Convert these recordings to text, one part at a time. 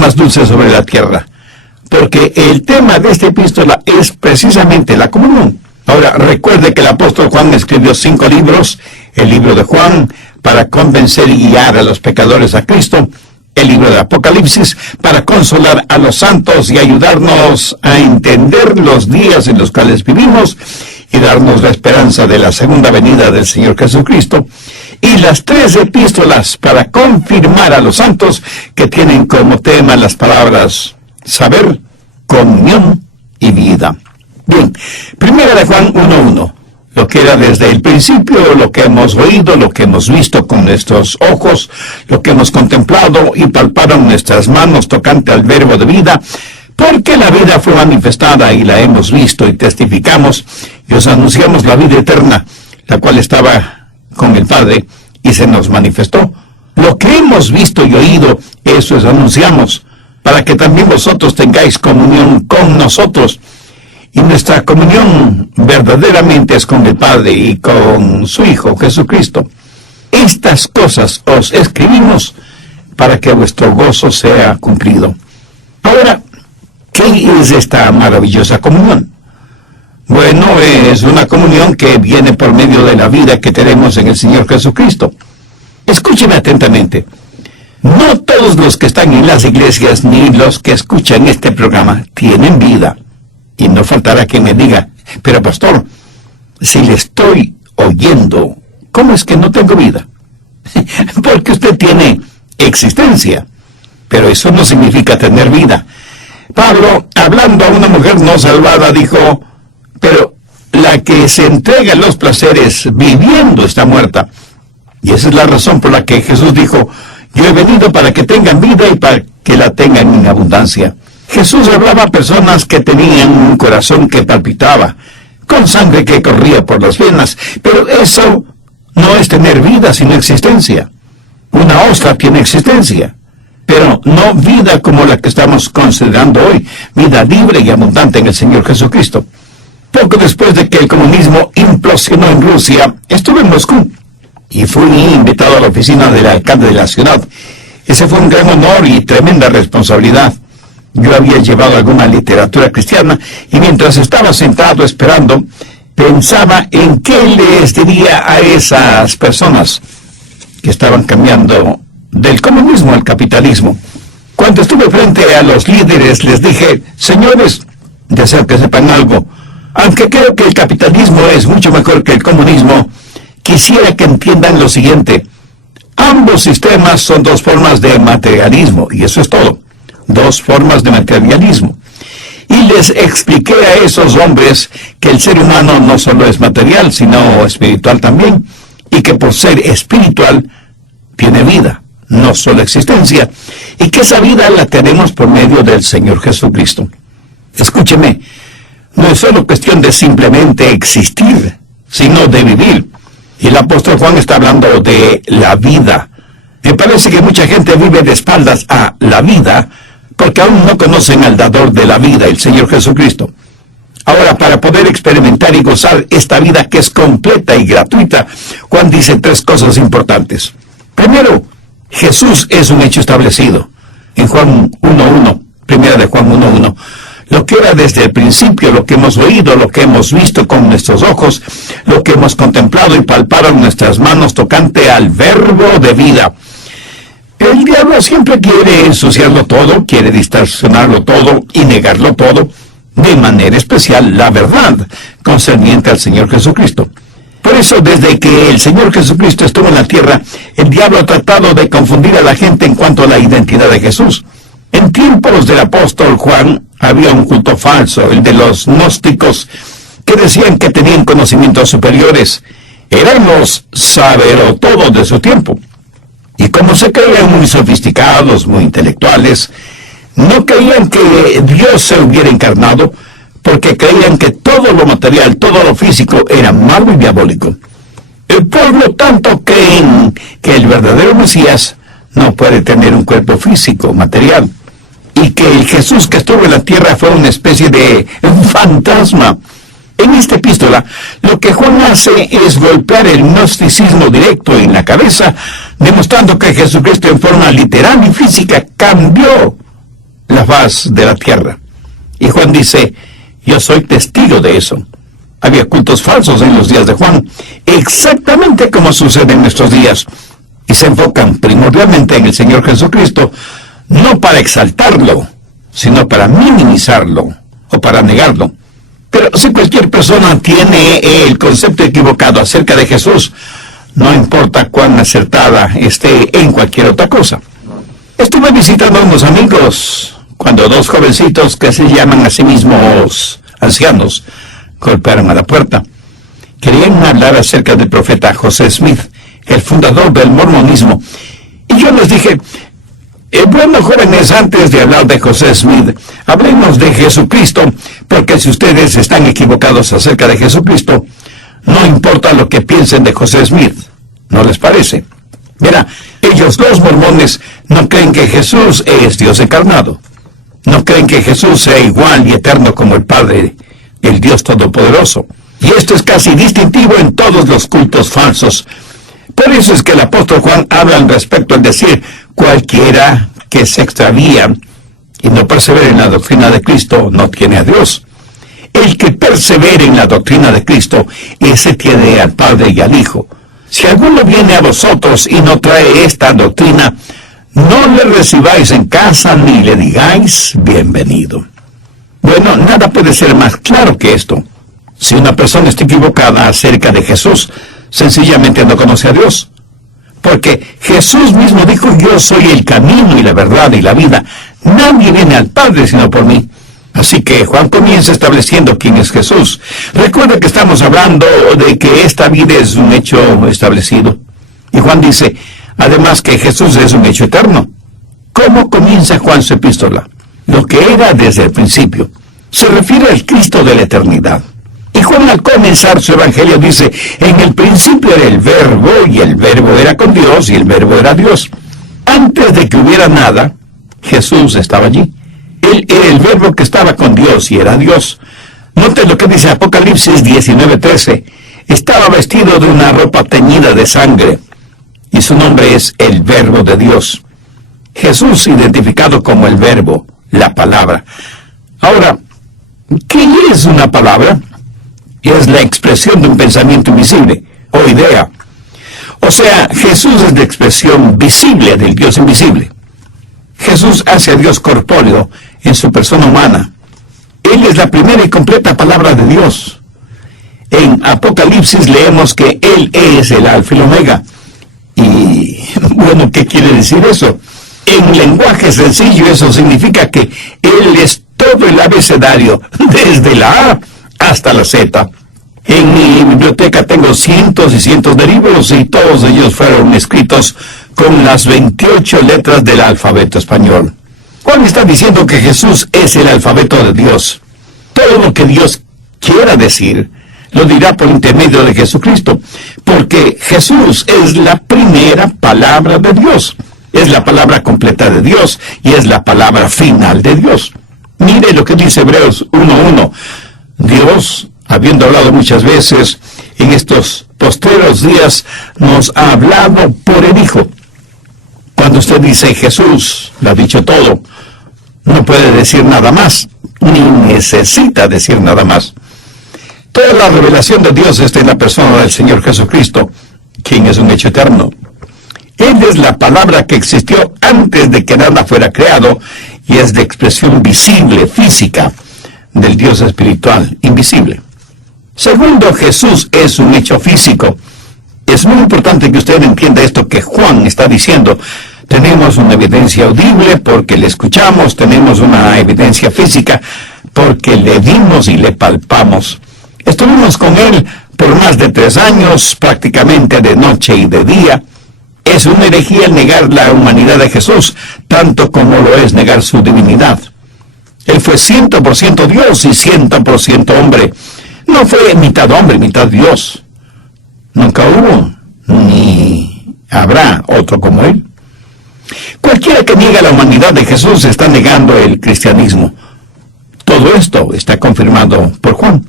más dulce sobre la tierra, porque el tema de esta epístola es precisamente la comunión. Ahora, recuerde que el apóstol Juan escribió 5 libros, el libro de Juan, para convencer y guiar a los pecadores a Cristo, el libro de Apocalipsis, para consolar a los santos y ayudarnos a entender los días en los cuales vivimos y darnos la esperanza de la segunda venida del Señor Jesucristo, y las 3 epístolas para confirmar a los santos, que tienen como tema las palabras saber, comunión y vida. Bien, primera de Juan 1:1, lo que era desde el principio, lo que hemos oído, lo que hemos visto con nuestros ojos, lo que hemos contemplado y palparon nuestras manos tocante al verbo de vida, porque la vida fue manifestada y la hemos visto y testificamos, y os anunciamos la vida eterna, la cual estaba con el Padre y se nos manifestó. Lo que hemos visto y oído, eso es anunciamos, para que también vosotros tengáis comunión con nosotros. Y nuestra comunión verdaderamente es con el Padre y con su Hijo Jesucristo. Estas cosas os escribimos para que vuestro gozo sea cumplido. Ahora, ¿qué es esta maravillosa comunión? Bueno, es una comunión que viene por medio de la vida que tenemos en el Señor Jesucristo. Escúcheme atentamente. No todos los que están en las iglesias ni los que escuchan este programa tienen vida. Y no faltará quien me diga, pero pastor, si le estoy oyendo, ¿cómo es que no tengo vida? Porque usted tiene existencia, pero eso no significa tener vida. Pablo, hablando a una mujer no salvada, dijo, pero la que se entrega a los placeres viviendo está muerta. Y esa es la razón por la que Jesús dijo, yo he venido para que tengan vida y para que la tengan en abundancia. Jesús hablaba a personas que tenían un corazón que palpitaba, con sangre que corría por las venas, pero eso no es tener vida sino existencia. Una ostra tiene existencia, pero no vida como la que estamos considerando hoy, vida libre y abundante en el Señor Jesucristo. Poco después de que el comunismo implosionó en Rusia, estuve en Moscú y fui invitado a la oficina del alcalde de la ciudad. Ese fue un gran honor y tremenda responsabilidad. Yo había llevado alguna literatura cristiana y mientras estaba sentado esperando, pensaba en qué les diría a esas personas que estaban cambiando del comunismo al capitalismo. Cuando estuve frente a los líderes, les dije, señores, deseo que sepan algo. Aunque creo que el capitalismo es mucho mejor que el comunismo, quisiera que entiendan lo siguiente. Ambos sistemas son 2 formas de materialismo, y eso es todo. 2 formas de materialismo. Y les expliqué a esos hombres que el ser humano no solo es material, sino espiritual también, y que por ser espiritual tiene vida, no solo existencia, y que esa vida la tenemos por medio del Señor Jesucristo. Escúcheme, no es solo cuestión de simplemente existir, sino de vivir. Y el apóstol Juan está hablando de la vida. Me parece que mucha gente vive de espaldas a la vida, porque aún no conocen al dador de la vida, el Señor Jesucristo. Ahora, para poder experimentar y gozar esta vida que es completa y gratuita, Juan dice 3 cosas importantes. Primero, Jesús es un hecho establecido. En Juan 1:1, primera de Juan 1:1, lo que era desde el principio, lo que hemos oído, lo que hemos visto con nuestros ojos, lo que hemos contemplado y palpado en nuestras manos tocante al verbo de vida. El diablo siempre quiere ensuciarlo todo, quiere distorsionarlo todo y negarlo todo, de manera especial la verdad concerniente al Señor Jesucristo. Por eso, desde que el Señor Jesucristo estuvo en la tierra, el diablo ha tratado de confundir a la gente en cuanto a la identidad de Jesús. En tiempos del apóstol Juan había un culto falso, el de los gnósticos, que decían que tenían conocimientos superiores. Eran los saberotodos de su tiempo. Y como se creían muy sofisticados, muy intelectuales, no creían que Dios se hubiera encarnado, porque creían que todo lo material, todo lo físico era malo y diabólico. Por lo tanto, creen que el verdadero Mesías no puede tener un cuerpo físico, material, y que el Jesús que estuvo en la tierra fue una especie de fantasma. En esta epístola, lo que Juan hace es golpear el gnosticismo directo en la cabeza, demostrando que Jesucristo en forma literal y física cambió la faz de la tierra. Y Juan dice, yo soy testigo de eso. Había cultos falsos en los días de Juan, exactamente como sucede en nuestros días, y se enfocan primordialmente en el Señor Jesucristo, no para exaltarlo, sino para minimizarlo o para negarlo. Pero si cualquier persona tiene el concepto equivocado acerca de Jesús, no importa cuán acertada esté en cualquier otra cosa. Estuve visitando a unos amigos cuando dos jovencitos que se llaman a sí mismos ancianos golpearon a la puerta. Querían hablar acerca del profeta José Smith, el fundador del mormonismo. Y yo les dije, bueno, jóvenes, antes de hablar de José Smith, hablemos de Jesucristo, porque si ustedes están equivocados acerca de Jesucristo, no importa lo que piensen de José Smith, ¿no les parece? Mira, ellos los mormones no creen que Jesús es Dios encarnado. No creen que Jesús sea igual y eterno como el Padre, el Dios Todopoderoso. Y esto es casi distintivo en todos los cultos falsos. Por eso es que el apóstol Juan habla al respecto al decir, cualquiera que se extravía y no persevere en la doctrina de Cristo no tiene a Dios. El que persevere en la doctrina de Cristo, ese tiene al Padre y al Hijo. Si alguno viene a vosotros y no trae esta doctrina, no le recibáis en casa ni le digáis bienvenido. Bueno, nada puede ser más claro que esto. Si una persona está equivocada acerca de Jesús, sencillamente no conoce a Dios. Porque Jesús mismo dijo, yo soy el camino y la verdad y la vida. Nadie viene al Padre sino por mí. Así que Juan comienza estableciendo quién es Jesús. Recuerda que estamos hablando de que esta vida es un hecho establecido. Y Juan dice, además que Jesús es un hecho eterno. ¿Cómo comienza Juan su epístola? Lo que era desde el principio. Se refiere al Cristo de la eternidad. Y Juan al comenzar su evangelio dice, en el principio era el verbo, y el verbo era con Dios, y el verbo era Dios. Antes de que hubiera nada, Jesús estaba allí. Él era el verbo que estaba con Dios y era Dios. Note lo que dice Apocalipsis 19:13. Estaba vestido de una ropa teñida de sangre, y su nombre es el Verbo de Dios. Jesús identificado como el Verbo, la palabra. Ahora, ¿qué es una palabra? Es la expresión de un pensamiento invisible, o idea. O sea, Jesús es la expresión visible del Dios invisible. Jesús hace a Dios corpóreo en su persona humana. Él es la primera y completa palabra de Dios. En Apocalipsis leemos que Él es el Alfa y el Omega. Y, bueno, ¿qué quiere decir eso? En lenguaje sencillo eso significa que Él es todo el abecedario, desde la A hasta la Z. En mi biblioteca tengo cientos y cientos de libros y todos ellos fueron escritos con las 28 letras del alfabeto español. Juan está diciendo que Jesús es el alfabeto de Dios. Todo lo que Dios quiera decir, lo dirá por intermedio de Jesucristo, porque Jesús es la primera palabra de Dios. Es la palabra completa de Dios y es la palabra final de Dios. Mire lo que dice Hebreos 1:1. Dios, habiendo hablado muchas veces en estos postreros días, nos ha hablado por el Hijo. Cuando usted dice Jesús, lo ha dicho todo, no puede decir nada más, ni necesita decir nada más. Toda la revelación de Dios está en la persona del Señor Jesucristo, quien es un hecho eterno. Él es la palabra que existió antes de que nada fuera creado y es de expresión visible, física, del Dios espiritual, invisible. Segundo, Jesús es un hecho físico. Es muy importante que usted entienda esto que Juan está diciendo. Tenemos una evidencia audible porque le escuchamos, tenemos una evidencia física porque le vimos y le palpamos. Estuvimos con él por más de 3 años, prácticamente de noche y de día. Es una herejía negar la humanidad de Jesús, tanto como lo es negar su divinidad. Él fue 100% Dios y 100% hombre. No fue mitad hombre, mitad Dios. Nunca hubo, ni habrá otro como él. Cualquiera que niega la humanidad de Jesús está negando el cristianismo. Todo esto está confirmado por Juan.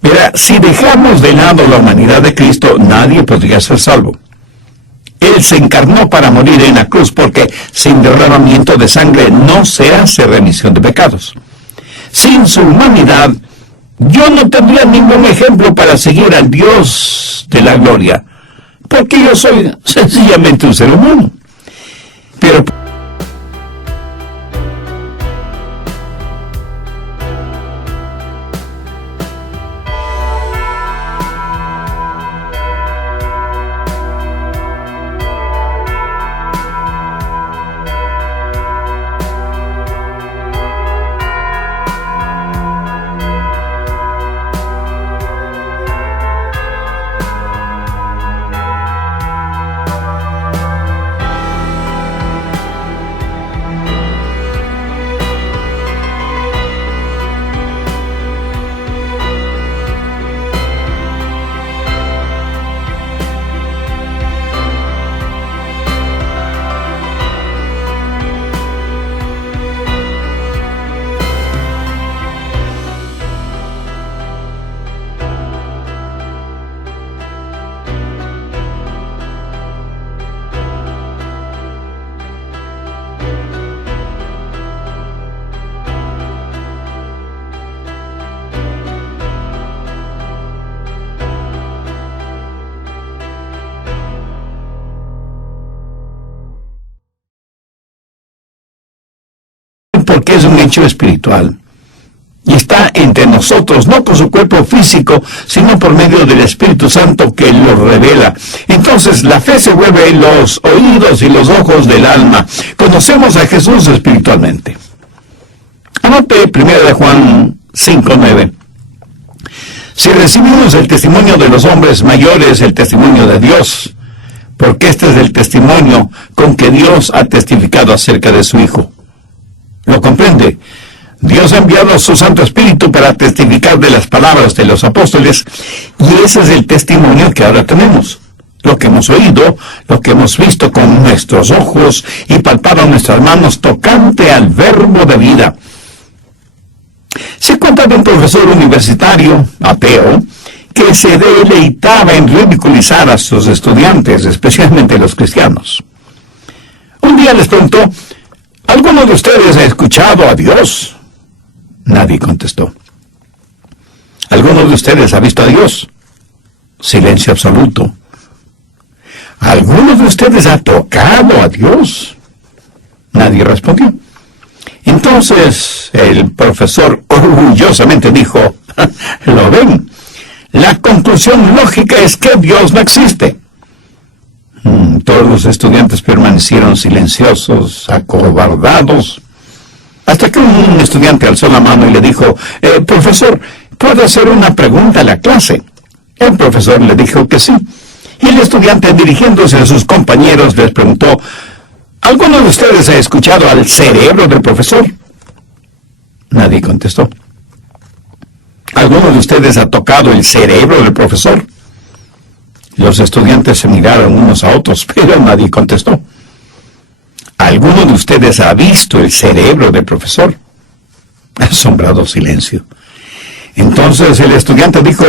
Mira, si dejamos de lado la humanidad de Cristo, nadie podría ser salvo. Él se encarnó para morir en la cruz, porque sin derramamiento de sangre no se hace remisión de pecados. Sin su humanidad, yo no tendría ningún ejemplo para seguir al Dios de la gloria, porque yo soy sencillamente un ser humano. Pero porque es un hecho espiritual y está entre nosotros, no por su cuerpo físico, sino por medio del Espíritu Santo que lo revela. Entonces la fe se vuelve los oídos y los ojos del alma. Conocemos a Jesús espiritualmente. Anote 1 de Juan 5:9. Si recibimos el testimonio de los hombres mayores, el testimonio de Dios, porque este es el testimonio con que Dios ha testificado acerca de su Hijo. ¿Lo comprende? Dios ha enviado a su Santo Espíritu para testificar de las palabras de los apóstoles, y ese es el testimonio que ahora tenemos. Lo que hemos oído, lo que hemos visto con nuestros ojos y palpado nuestras manos tocante al verbo de vida. Se cuenta de un profesor universitario, ateo, que se deleitaba en ridiculizar a sus estudiantes, especialmente los cristianos. Un día les preguntó: ¿alguno de ustedes ha escuchado a Dios? Nadie contestó. ¿Alguno de ustedes ha visto a Dios? Silencio absoluto. ¿Alguno de ustedes ha tocado a Dios? Nadie respondió. Entonces el profesor orgullosamente dijo: ¿lo ven? La conclusión lógica es que Dios no existe. Todos los estudiantes permanecieron silenciosos, acobardados, hasta que un estudiante alzó la mano y le dijo: profesor, ¿puedo hacer una pregunta a la clase? El profesor le dijo que sí, y el estudiante, dirigiéndose a sus compañeros, les preguntó: ¿alguno de ustedes ha escuchado al cerebro del profesor? Nadie contestó. ¿Alguno de ustedes ha tocado el cerebro del profesor? Los estudiantes se miraron unos a otros, pero nadie contestó. ¿Alguno de ustedes ha visto el cerebro del profesor? Asombrado silencio. Entonces el estudiante dijo: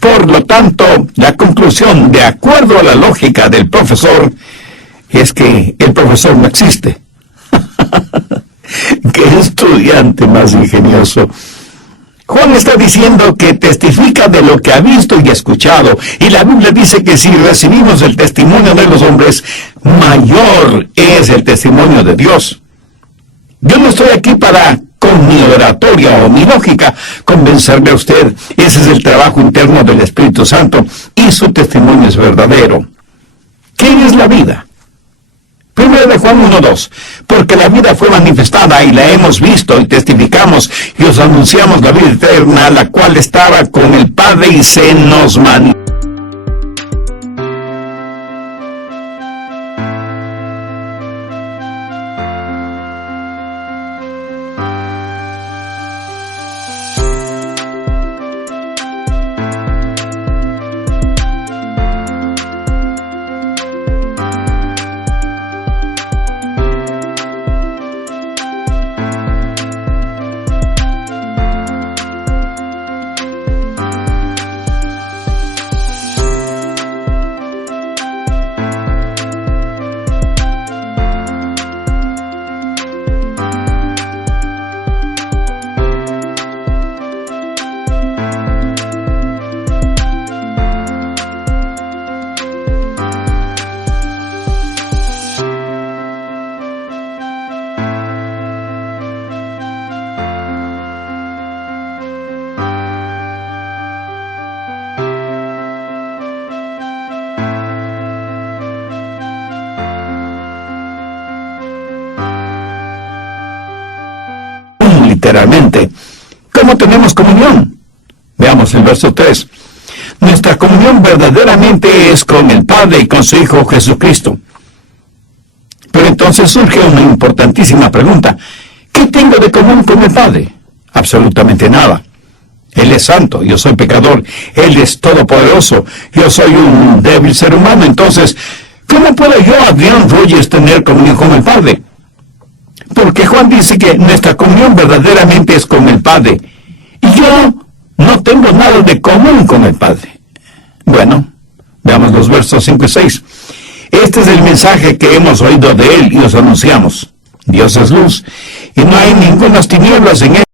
por lo tanto, la conclusión, de acuerdo a la lógica del profesor, es que el profesor no existe. ¡Qué estudiante más ingenioso! Juan está diciendo que testifica de lo que ha visto y escuchado, y la Biblia dice que si recibimos el testimonio de los hombres, mayor es el testimonio de Dios. Yo no estoy aquí para, con mi oratoria o mi lógica, convencerle a usted. Ese es el trabajo interno del Espíritu Santo, y su testimonio es verdadero. ¿Qué es la vida? 1 de Juan 1:2, porque la vida fue manifestada y la hemos visto y testificamos y os anunciamos la vida eterna, la cual estaba con el Padre y se nos manifestó. literalmente. ¿Cómo tenemos comunión? Veamos el verso 3. Nuestra comunión verdaderamente es con el Padre y con su Hijo Jesucristo. Pero entonces surge una importantísima pregunta. ¿Qué tengo de común con el Padre? Absolutamente nada. Él es santo, yo soy pecador. Él es todopoderoso, yo soy un débil ser humano. Entonces, ¿cómo puedo yo, Adrián Rogers, tener comunión con el Padre? Porque Juan dice que nuestra comunión verdaderamente es con el Padre. Y yo no tengo nada de común con el Padre. Bueno, veamos los versos 5 y 6. Este es el mensaje que hemos oído de Él y os anunciamos. Dios es luz, y no hay ninguna tinieblas en Él.